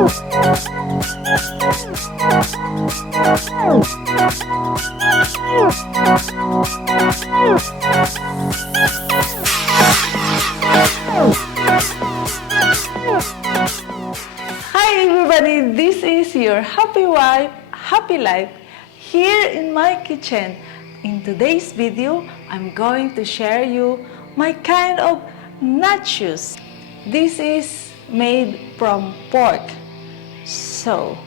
Hi everybody, this is your happy wife, happy life here in my kitchen. In today's video, I'm going to share you my kind of nachos. This is made from pork. So,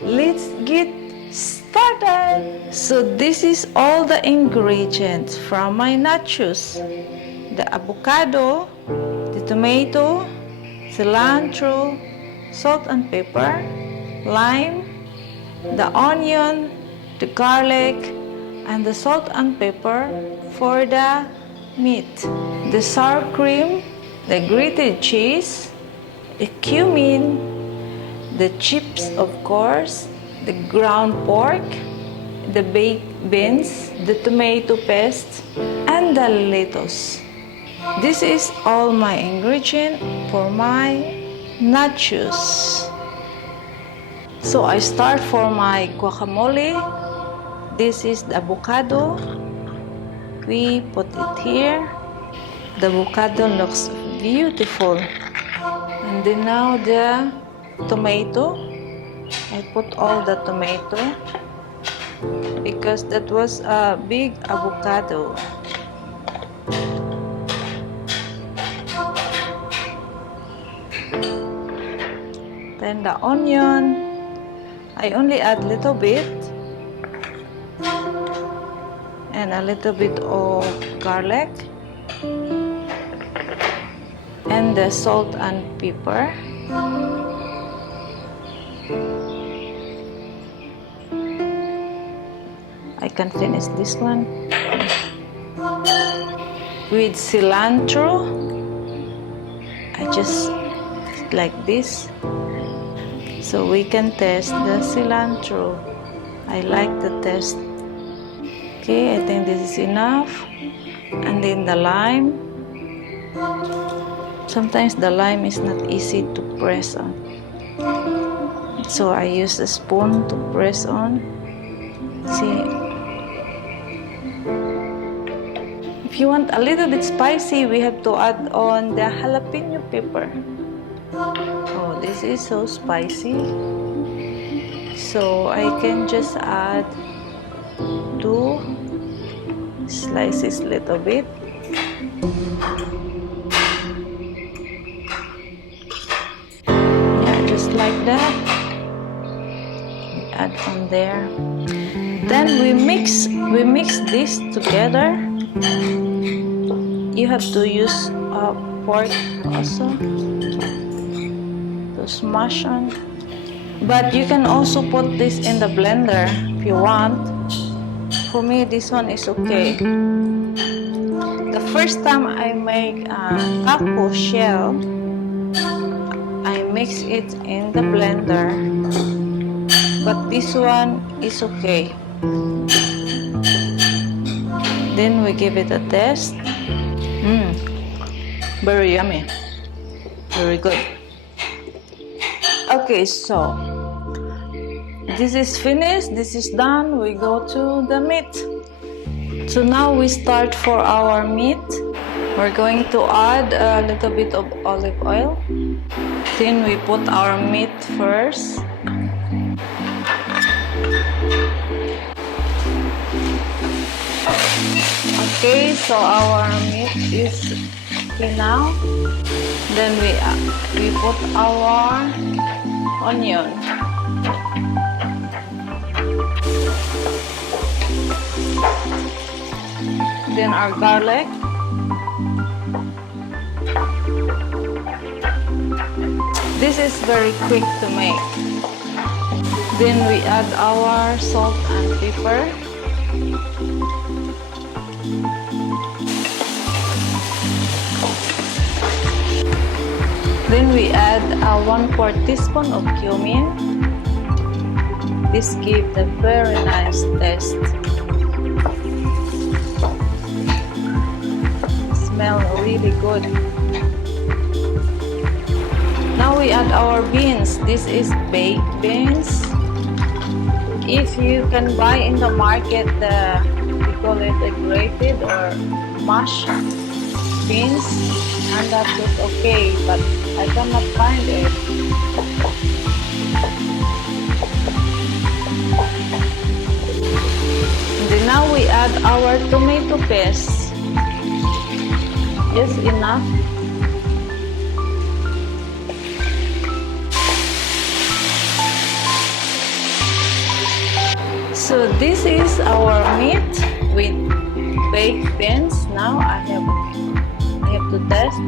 let's get started. So this is all the ingredients from my nachos. The avocado, the tomato, cilantro, salt and pepper, lime, the onion, the garlic, and the salt and pepper for the meat, the sour cream, the grated cheese, the cumin, the chips of course, the ground pork, the baked beans, the tomato paste, and the lettuce. This is all my ingredient for my nachos. So I start for my guacamole. This is the avocado. We put it here. The avocado looks beautiful. And then now the tomato. I put all the tomato because that was a big avocado. Then the onion, I only add little bit, and a little bit of garlic, and the salt and pepper. I can finish this one with cilantro. I just like this. So we can test the cilantro. I like the taste. Okay, I think this is enough. And then the lime. Sometimes the lime is not easy to press on. So I use a spoon to press on. See? If you want a little bit spicy, we have to add on the jalapeño pepper. Oh, this is so spicy. So I can just add 2 slices little bit. Yeah, just like that. We add on there. Then we mix this together. You have to use pork also. Smash on, but you can also put this in the blender if you want. For me, this one is okay. The first time I make a taco shell, I mix it in the blender, but this one is okay. Then we give it a taste. Very yummy, very good. Okay, so this is finished, this is done. We go to the meat. So now we start for our meat. We're going to add a little bit of olive oil. Then we put our meat first. Okay, so our meat is okay now. Then we put our onion. Then our garlic. This is very quick to make. Then we add our salt and pepper. Then we add 1/4 teaspoon of cumin. This gives a very nice taste. Smell really good. Now we add our beans. This is baked beans. If you can buy in the market we call it a grated or mashed beans, and that is okay, but I cannot find it. And then now we add our tomato paste. Just enough. So this is our meat with baked beans. Now I have to test.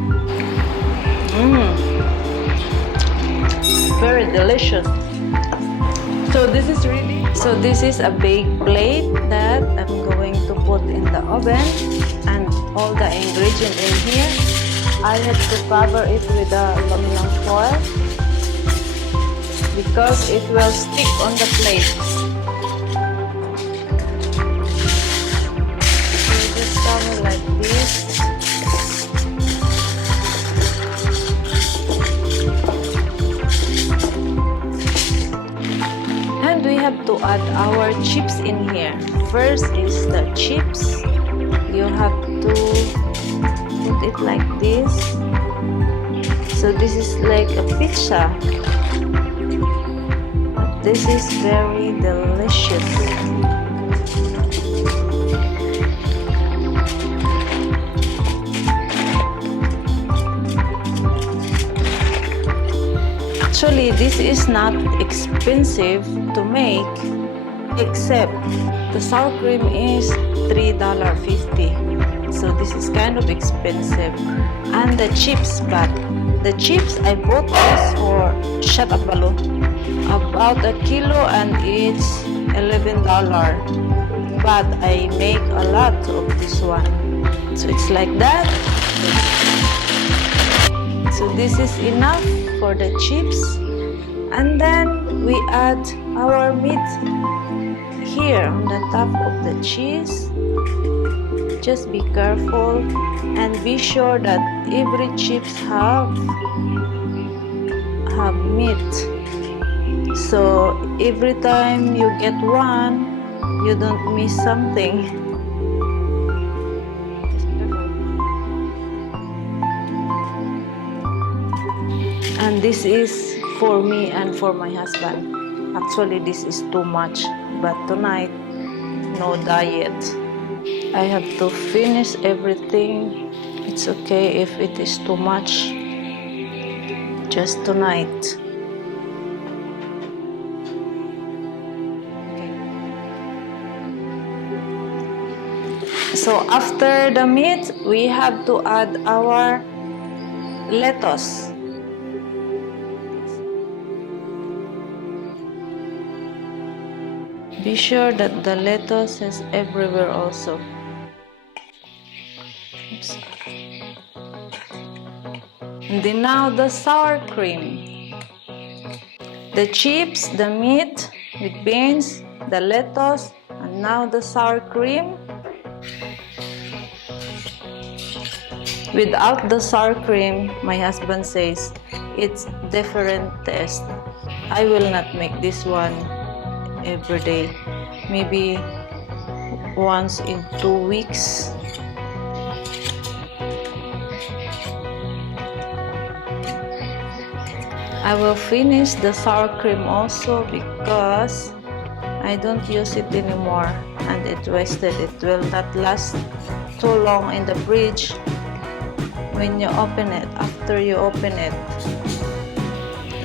Very delicious. So this is a baked plate that I'm going to put in the oven, and all the ingredients in here. I have to cover it with the aluminum foil because it will stick on the plate. Like this. And we have to add our chips in here. First is the chips. You have to put it like this. So this is like a pizza. But this is very delicious. Actually, this is not expensive to make, except the sour cream is $3.50. So this is kind of expensive. And the chips, but the chips I bought this for, shut up balloon, about a kilo, and it's $11. But I make a lot of this one. So it's like that. So this is enough for the chips, and then we add our meat here on the top of the cheese. Just be careful and be sure that every chips have meat, so every time you get one, you don't miss something. And this is for me and for my husband. Actually, this is too much, but tonight, no diet. I have to finish everything. It's okay if it is too much. Just tonight. So after the meat, we have to add our lettuce. Be sure that the lettuce is everywhere also. Oops. And then now the sour cream. The chips, the meat with beans, the lettuce, and now the sour cream. Without the sour cream, my husband says, it's different taste. I will not make this one every day, maybe once in 2 weeks. I will finish the sour cream also because I don't use it anymore and it wasted. It will not last too long in the fridge when you open it, after you open it.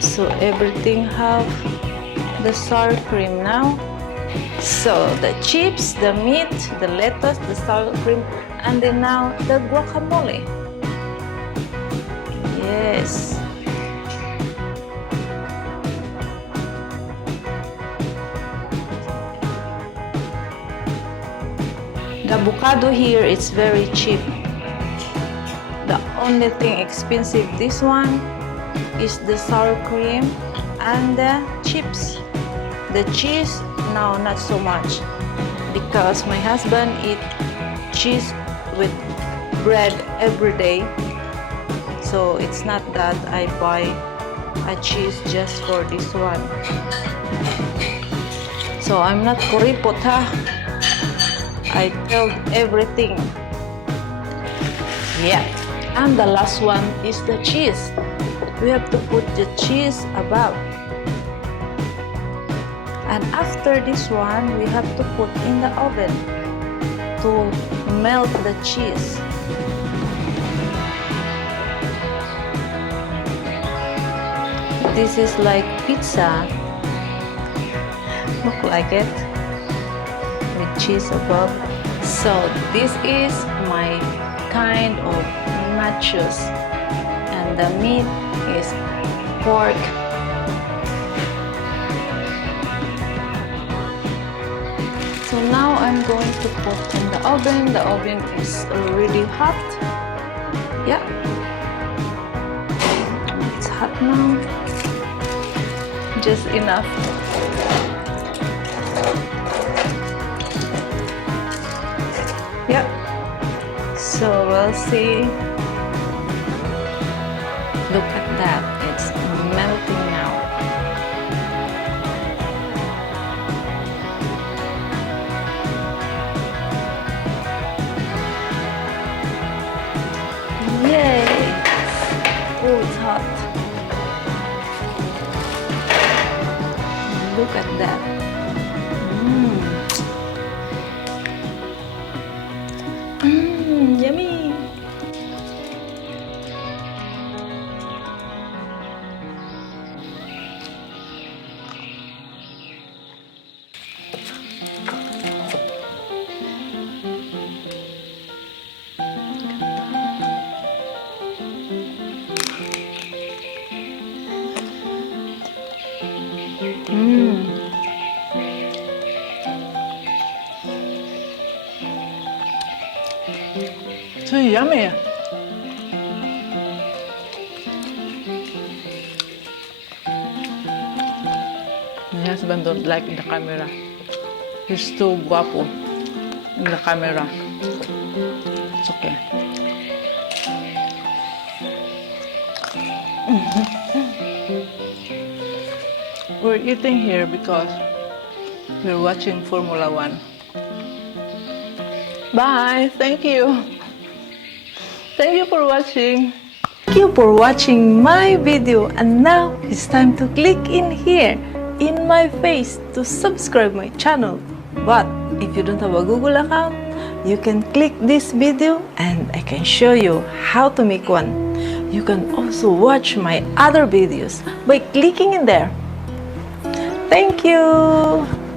So everything have the sour cream now. So the chips, the meat, the lettuce, the sour cream, and then now the guacamole. Yes. The avocado here is very cheap. The only thing expensive this one is the sour cream and the chips. The cheese, no, not so much, because my husband eat cheese with bread every day, so it's not that I buy a cheese just for this one. So I'm not kuripot, ha? I told everything. Yeah. And the last one is the cheese. We have to put the cheese above. And after this one, we have to put in the oven to melt the cheese. This is like pizza. Look like it with cheese above. So this is my kind of nachos, and the meat is pork. So now I'm going to put in the oven. The oven is already hot. Yeah, it's hot now. Just enough. Yeah. So we'll see. Look at that. It's melting now. Yay! Oh, it's hot. Look at that. Yummy. So yummy. My husband don't like the camera. He's too guapo in the camera. It's okay. We're eating here because we're watching Formula 1. Bye. Thank you. Thank you for watching. Thank you for watching my video, and now it's time to click in here in my face to subscribe my channel. But if you don't have a Google account, you can click this video and I can show you how to make one. You can also watch my other videos by clicking in there. Thank you.